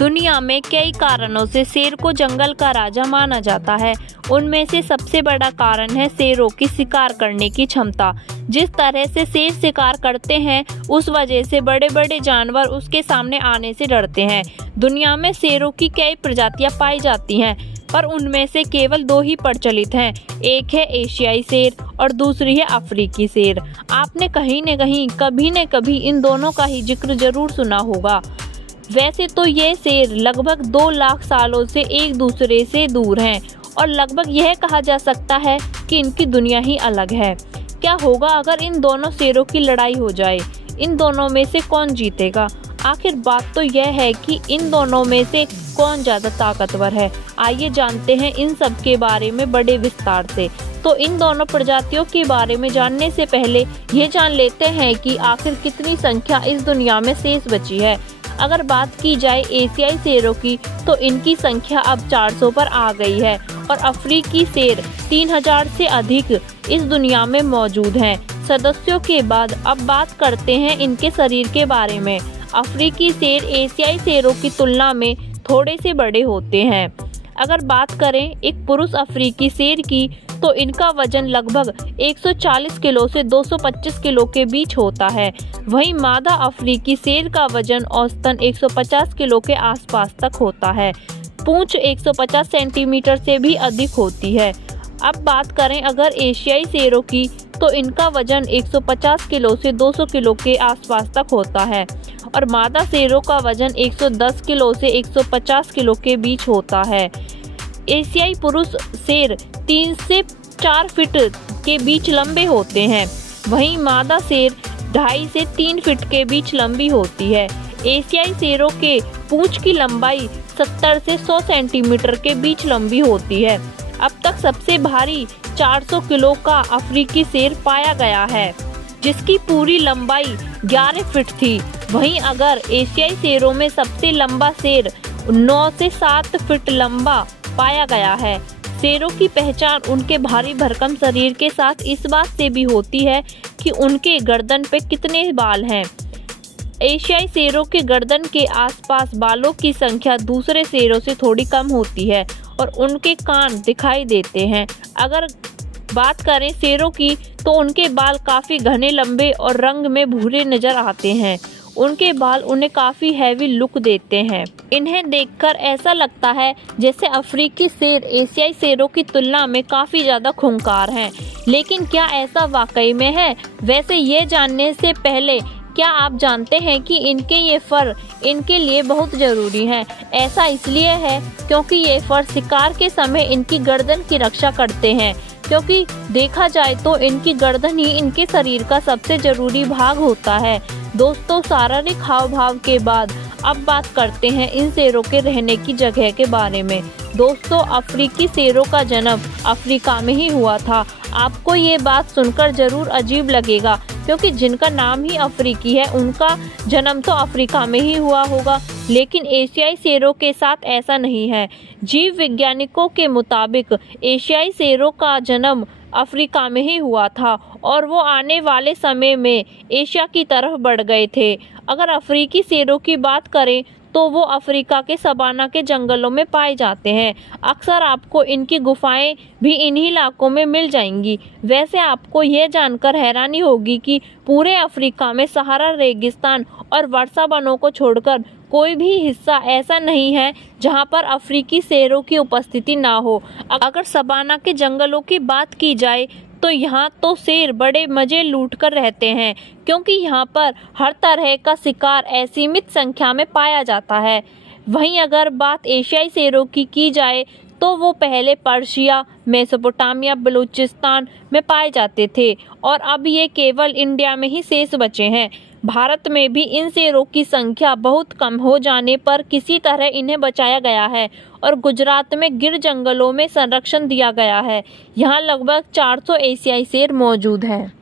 दुनिया में कई कारणों से शेर को जंगल का राजा माना जाता है। उनमें से सबसे बड़ा कारण है शेरों की शिकार करने की क्षमता। जिस तरह से शेर शिकार करते हैं, उस वजह से बड़े बड़े जानवर उसके सामने आने से डरते हैं। दुनिया में शेरों की कई प्रजातियां पाई जाती हैं, पर उनमें से केवल 2 ही प्रचलित हैं। एक है एशियाई शेर और दूसरी है अफ्रीकी शेर। आपने कहीं न कभी इन दोनों का ही जिक्र जरूर सुना होगा। वैसे तो ये शेर लगभग 2 लाख सालों से एक दूसरे से दूर हैं और लगभग यह कहा जा सकता है कि इनकी दुनिया ही अलग है। क्या होगा अगर इन दोनों शेरों की लड़ाई हो जाए? इन दोनों में से कौन जीतेगा? आखिर बात तो यह है कि इन दोनों में से कौन ज़्यादा ताकतवर है। आइए जानते हैं इन सब के बारे में बड़े विस्तार से। तो इन दोनों प्रजातियों के बारे में जानने से पहले ये जान लेते हैं कि आखिर कितनी संख्या इस दुनिया में शेष बची है। अगर बात की जाए एशियाई शेरों की, तो इनकी संख्या अब 400 पर आ गई है और अफ्रीकी शेर 3000 से अधिक इस दुनिया में मौजूद हैं। सदस्यों के बाद अब बात करते हैं इनके शरीर के बारे में। अफ्रीकी शेर एशियाई शेरों की तुलना में थोड़े से बड़े होते हैं। अगर बात करें एक पुरुष अफ्रीकी शेर की, तो इनका वजन लगभग 140 किलो से 225 किलो के बीच होता है। वहीं मादा अफ्रीकी शेर का वजन औसतन 150 किलो के आसपास तक होता है। पूंछ 150 सेंटीमीटर से भी अधिक होती है। अब बात करें अगर एशियाई शेरों की, तो इनका वजन 150 किलो से 200 किलो के आसपास तक होता है और मादा शेरों का वजन 110 किलो से 150 किलो के बीच होता है। एशियाई पुरुष शेर 3 से 4 फीट के बीच लंबे होते हैं। वहीं मादा शेर 2.5 से 3 फीट के बीच लंबी होती है। एशियाई शेरों के पूंछ की लंबाई 70 से 100 सेंटीमीटर के बीच लंबी होती है। अब तक सबसे भारी 400 किलो का अफ्रीकी शेर पाया गया है, जिसकी पूरी लंबाई 11 फीट थी। वहीं अगर एशियाई शेरों में सबसे लंबा शेर 9 से 7 फीट लंबा पाया गया है। शेरों की पहचान उनके भारी भरकम शरीर के साथ इस बात से भी होती है कि उनके गर्दन पे कितने बाल हैं। एशियाई शेरों के गर्दन के आसपास बालों की संख्या दूसरे शेरों से थोड़ी कम होती है और उनके कान दिखाई देते हैं। अगर बात करें शेरों की, तो उनके बाल काफ़ी घने, लंबे और रंग में भूरे नजर आते हैं। उनके बाल उन्हें काफ़ी हैवी लुक देते हैं। इन्हें देखकर ऐसा लगता है जैसे अफ्रीकी शेर एशियाई शेरों की तुलना में काफ़ी ज़्यादा खूंखार हैं। लेकिन क्या ऐसा वाकई में है? वैसे ये जानने से पहले क्या आप जानते हैं कि इनके ये फर इनके लिए बहुत ज़रूरी हैं? ऐसा इसलिए है क्योंकि ये फर शिकार के समय इनकी गर्दन की रक्षा करते हैं। क्योंकि देखा जाए तो इनकी गर्दन ही इनके शरीर का सबसे ज़रूरी भाग होता है। दोस्तों, शारीरिक हाव भाव के बाद अब बात करते हैं इन शेरों के रहने की जगह के बारे में। दोस्तों, अफ्रीकी शेरों का जन्म अफ्रीका में ही हुआ था। आपको ये बात सुनकर ज़रूर अजीब लगेगा, क्योंकि जिनका नाम ही अफ्रीकी है उनका जन्म तो अफ्रीका में ही हुआ होगा। लेकिन एशियाई शेरों के साथ ऐसा नहीं है। जीव वैज्ञानिकों के मुताबिक एशियाई शेरों का जन्म अफ्रीका में ही हुआ था और वो आने वाले समय में एशिया की तरफ बढ़ गए थे। अगर अफ्रीकी शेरों की बात करें, तो वो अफ्रीका के सवाना के जंगलों में पाए जाते हैं। अक्सर आपको इनकी गुफाएं भी इन्हीं इलाकों में मिल जाएंगी। वैसे आपको यह जानकर हैरानी होगी कि पूरे अफ्रीका में सहारा रेगिस्तान और वर्षा वनों को छोड़कर कोई भी हिस्सा ऐसा नहीं है जहां पर अफ्रीकी शेरों की उपस्थिति ना हो। अगर सवाना के जंगलों की बात की जाए, तो यहाँ तो शेर बड़े मज़े लूट कर रहते हैं, क्योंकि यहाँ पर हर तरह का शिकार असीमित संख्या में पाया जाता है। वहीं अगर बात एशियाई शेरों की जाए, तो वो पहले पर्शिया, मेसोपोटामिया, बलूचिस्तान में पाए जाते थे और अब ये केवल इंडिया में ही शेष बचे हैं। भारत में भी इन शेरों की संख्या बहुत कम हो जाने पर किसी तरह इन्हें बचाया गया है और गुजरात में गिर जंगलों में संरक्षण दिया गया है। यहाँ लगभग 400 एशियाई शेर मौजूद हैं।